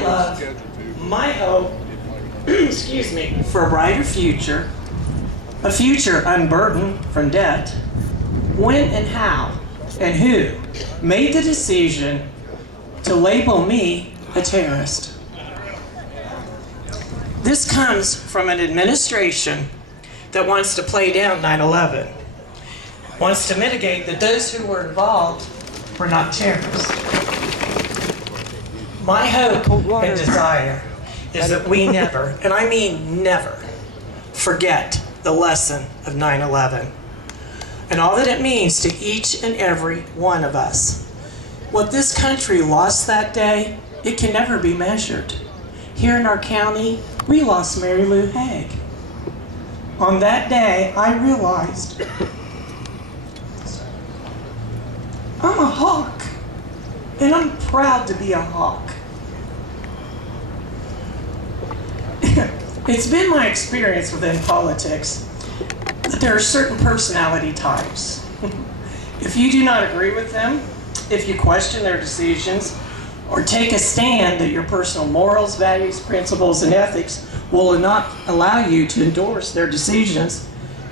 my love, my hope, excuse me, for a brighter future, a future unburdened from debt. When and how and who made the decision to label me a terrorist? This comes from an administration that wants to play down 9/11, wants to mitigate that those who were involved were not terrorists. My hope and desire is that we never, and I mean never, forget the lesson of 9/11 and all that it means to each and every one of us. What this country lost that day, it can never be measured. Here in our county, we lost Mary Lou Haig. On that day, I realized I'm a hawk, and I'm proud to be a hawk. It's been my experience within politics that there are certain personality types. If you do not agree with them, if you question their decisions, or take a stand that your personal morals, values, principles, and ethics will not allow you to endorse their decisions,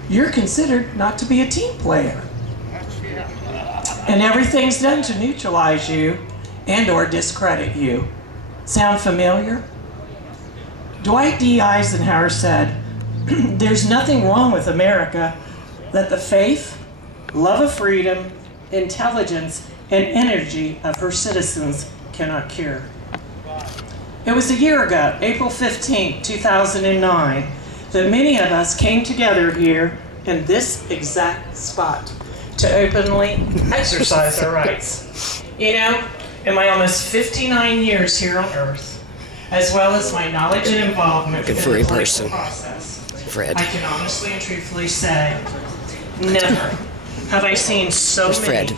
you're considered not to be a team player. And everything's done to neutralize you and or discredit you. Sound familiar? Dwight D. Eisenhower said, "There's nothing wrong with America that the faith, love of freedom, intelligence, and energy of her citizens cannot cure." It was a year ago, April 15, 2009, that many of us came together here in this exact spot to openly exercise our rights. You know, in my almost 59 years here on Earth, as well as my knowledge and involvement in the political process, Fred. I can honestly and truthfully say, never have I seen so many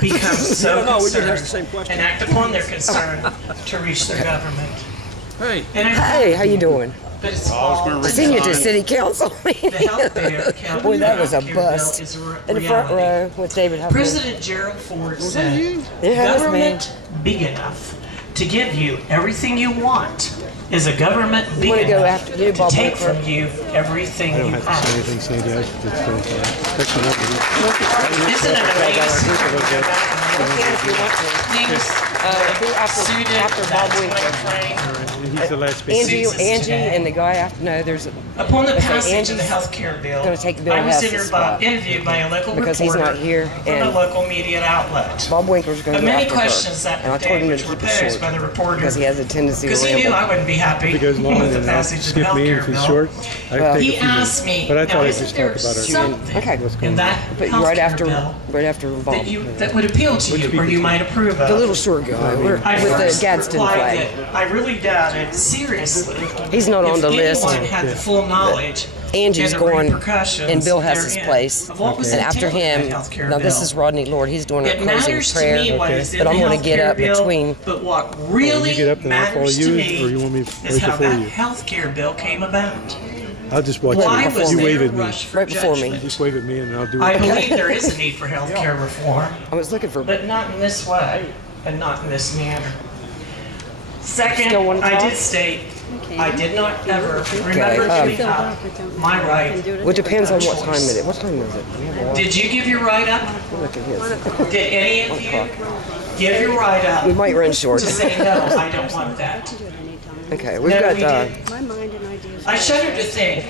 become so concerned and act upon their concern to reach their government. Hey. Hey, how you doing? But it's all I seen you to city council. Boy, that was a bust. In the front row with David Huffman. President Gerald Ford said, "Government big enough to give you everything you want is a government big enough to take from you everything you have." Isn't it amazing? After Bob Winkler. He's the last Angie and the guy after. No, there's a. Upon the passage of the health care bill, going to take Bill I was Hess's interviewed by a local because reporter he's not here, from a and local media outlet. Bob Winkler's going to go many after questions her. that And I told him to were keep it posed short by the reporter because he has a tendency to because he knew ramble. I wouldn't be happy If it goes long, with the then I'll passage of the skip health me. care If it's bill. short, I take a He few asked minutes. me, But I now thought I'd isn't just there talk about our something Okay. in that But health right care after, bill that that would appeal to you or you might approve of? the little short guy with the Gadsden flag. That I really doubted seriously. He's not on the list. If anyone had the full knowledge Angie's and the going repercussions in Bill Hess's therein place, of what was and after entailed in him, that healthcare now this bill. is Rodney Lord. He's doing a It closing matters prayer, to me what is in but I'm the going to get healthcare up bill, between. But what really you get up, then I'll follow matters to you, me or you want me to is wait how before that you? healthcare bill came about. I'll just watch Why it. was You there wave a at me. rush for Right before me. judgment? Just wave at me and I'll do it. I believe there is a need for healthcare reform, I was looking for. but not in this way and not in this manner. Second, Still wanna I talk? did state I did not ever remember giving up my right. Well, it depends on what time it is. What time is it? We have a lot. Did you give your right up? Look at his. Did any of you give your right up We might run short. to say no, I don't want that? Okay, we've No, got. we didn't. My mind and ideas. I shudder to think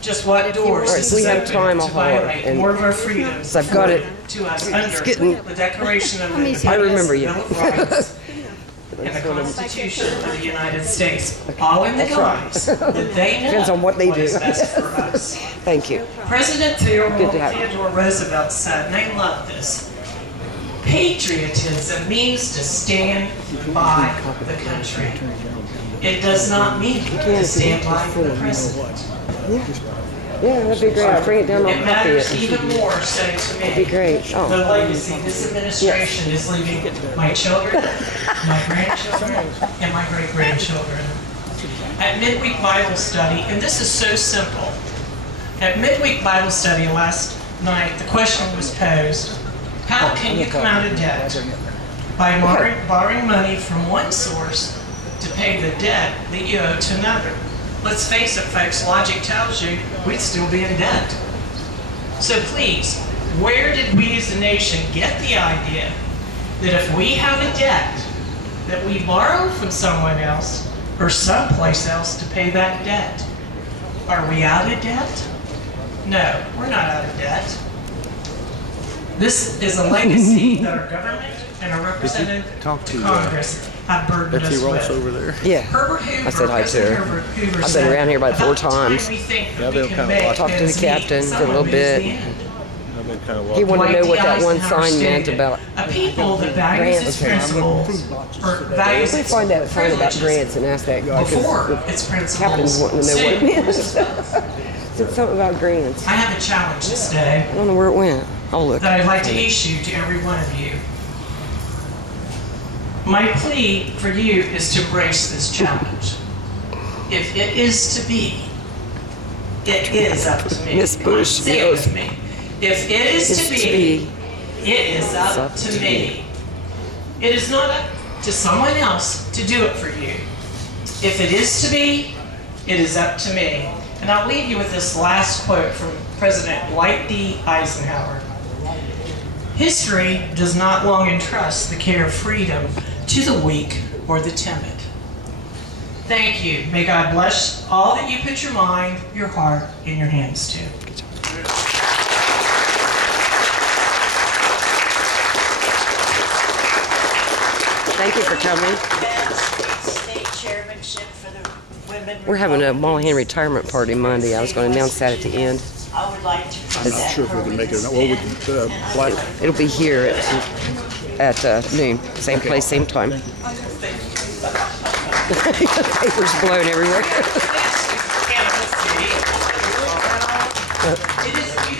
just what doors All right, this we is have opening time, to I'll holler, violate and- more of our freedoms So I've got it. to us under getting- the Declaration of Independence, I remember you. Bill of Rights, and the Constitution of the United States, all in the guise that they know Depends on what they is do. best for us. Thank you. President Good to have you. Theodore Roosevelt said, and I love this, patriotism means to stand by the country. It does not mean to stand by the president. Yeah, that'd be great. I'll bring it down on It copy matters it. even more so to me. That'd be great. The Oh, legacy this administration is leaving my children, my grandchildren, and my great-grandchildren. At midweek Bible study, and this is so simple, at midweek Bible study last night, the question was posed, how can you come out of debt? By borrowing money from one source to pay pay the debt that you owe to another. Let's face it, folks, logic tells you we'd still be in debt. So please, where did we as a nation get the idea that if we have a debt that we borrow from someone else or someplace else to pay that debt? Are we out of debt? No, we're not out of debt. This is a legacy that our government and our representative to Congress have burdened us with. Over there. Yeah. Herbert Hoover, I said hi to her. Herbert Hoover I've been around here about 4 about times. time we think Yeah, that they'll we can kind of make talk to the ends meet, captain for a little someone bit. moves the end. I've been kind of He walking. wanted to know what that one Eisenhower sign meant stated, about a people that values its principles or values Let me its find that sign about privileges grants and ask that guy. 'Cause before the its captain's principles wanting to know what it meant. soon. Said something about grants. I have a challenge this day I don't know where it went. I'll look. that I'd like to issue to every one of you. My plea for you is to embrace this challenge. If it is to be, it is up to me. Miss Bush, Say it with me. If it is It's to be, it is up to me. It is not up to someone else to do it for you. If it is to be, it is up to me. And I'll leave you with this last quote from President Dwight D. Eisenhower. History does not long entrust the care of freedom to the weak or the timid. Thank you. May God bless all that you put your mind, your heart, and your hands to. Thank you for coming. State chairmanship for the women. We're having a Monahan retirement party Monday. I was going to announce that at the end. I would like to I'm not sure if we can make it or not. Well, we can fly. It'll be here at noon. Same place, same time. Papers blown everywhere.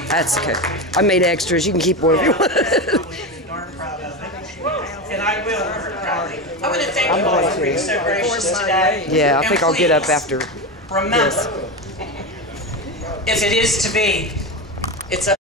That's okay. I made extras. You can keep one if you want. And I will. I want to thank you all for being so gracious today. Yeah, I think I'll get up please after. Remember, if it is to be, it's up